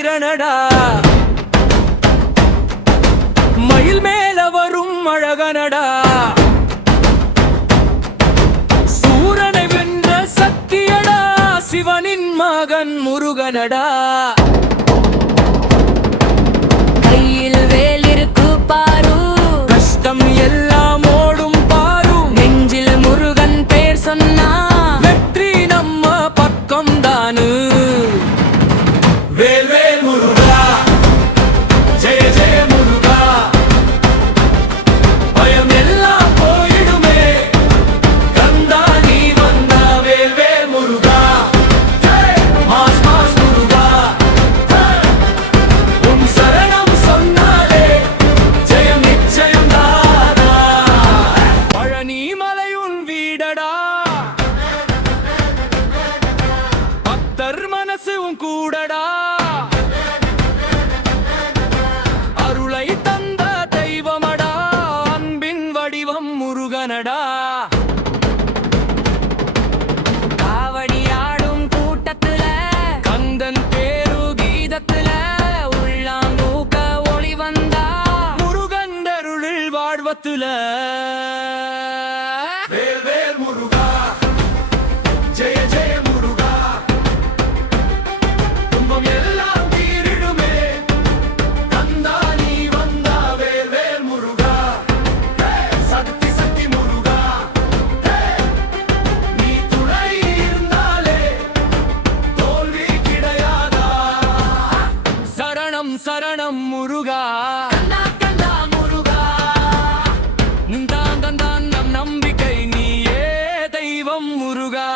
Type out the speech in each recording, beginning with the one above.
அழகிறனடா மயில் மேல வரும் அழகனடா. சூரனை வென்ற சக்தியடா சிவனின் மகன் முருகனடா. கையில் வே மனசு கூடடா. அருளை தந்த தெய்வமடா. அன்பின் வடிவம் முருகனடா. காவடி கூட்டத்துல கந்தன் பேரு கீதத்துல உள்ளாங்கூக்க ஒளி வந்தா. முருகன் அருளில் வாழ்வத்துல. சரணம் சரணம் முருகா. முருகா தான் நம் நம்பிக்கை நீயே தெய்வம் முருகா.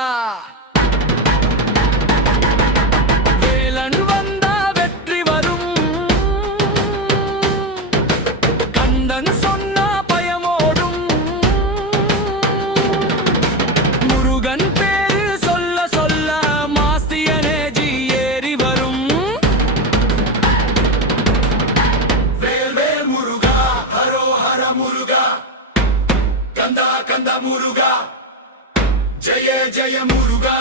கந்தா முருகா ஜெய ஜெய முருகா